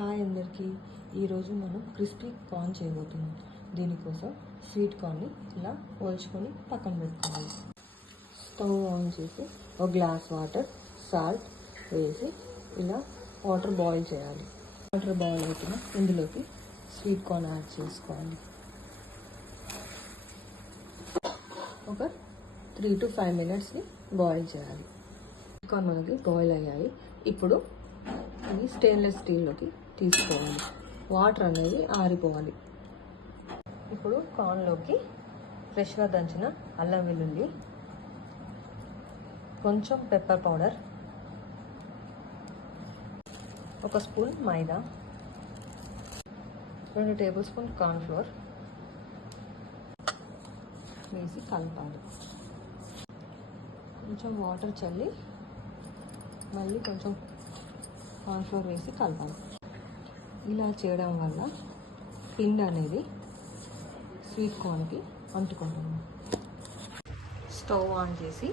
Hi అందరికీ. ఈరోజు మనం క్రిస్పీ కార్న్ చేయబోతున్నాం. దీనికోసం స్వీట్ కార్న్ని ఇలా పోల్చుకొని పక్కన పెట్టుకోవాలి. స్టవ్ ఆన్ చేసి ఒక గ్లాస్ వాటర్, సాల్ట్ వేసి ఇలా వాటర్ బాయిల్ చేయాలి. వాటర్ బాయిల్ అవుతున్న ఇందులోకి స్వీట్ కార్న్ యాడ్ చేసుకోవాలి. ఒక 3 to 5 minutesని బాయిల్ చేయాలి. స్వీట్ కార్న్ మనకి బాయిల్ అయ్యాయి. ఇప్పుడు ఇది స్టెయిన్లెస్ స్టీల్లోకి తీసుకోవాలి. వాటర్ అనేది ఆరిపోవాలి. ఇప్పుడు కార్న్లోకి ఫ్రెష్గా దంచిన అల్లం వెల్లుల్లి, కొంచెం పెప్పర్ పౌడర్, ఒక స్పూన్ మైదా, 2 టేబుల్ స్పూన్ కార్న్ఫ్లోర్ వేసి కలపాలి. కొంచెం వాటర్ చల్లి మళ్ళీ కొంచెం కార్న్ఫ్లోర్ వేసి కలపాలి. ఇలా చేయడం వల్ల పిండి అనేది స్వీట్ కార్న్కి అంటుకుంటుంది. స్టవ్ ఆన్ చేసి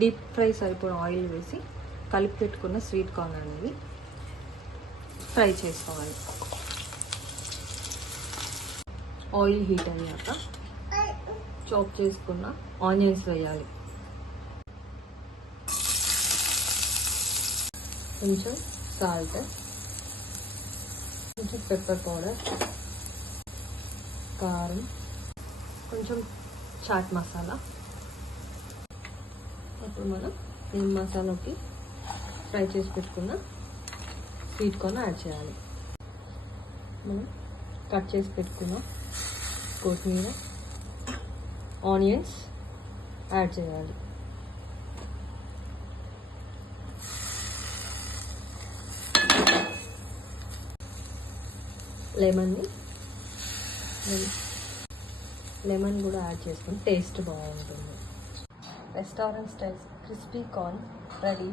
డీప్ ఫ్రై సరిపడిన ఆయిల్ వేసి కలిపి పెట్టుకున్న స్వీట్ కార్న్ అనేది ఫ్రై చేసుకోవాలి. ఆయిల్ హీట్ అయ్యాక చాప్ చేసుకున్న ఆనియన్స్ వేయాలి. కొంచెం సాల్ట్, కొంచెం పెప్పర్ పౌడర్, కారం, కొంచెం చాట్ మసాలా. అప్పుడు మనం ఈ మసాలాకి ఫ్రై చేసి పెట్టుకున్న స్వీట్ కార్న్ యాడ్ చేయాలి. మనం కట్ చేసి పెట్టుకున్న కొత్తిమీర, ఆనియన్స్ యాడ్ చేయాలి. లెమన్ కూడా యాడ్ చేసుకుని టేస్ట్ బాగుంటుంది. Restaurant style crispy corn ready.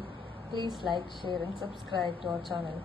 Please like, share and subscribe to our channel.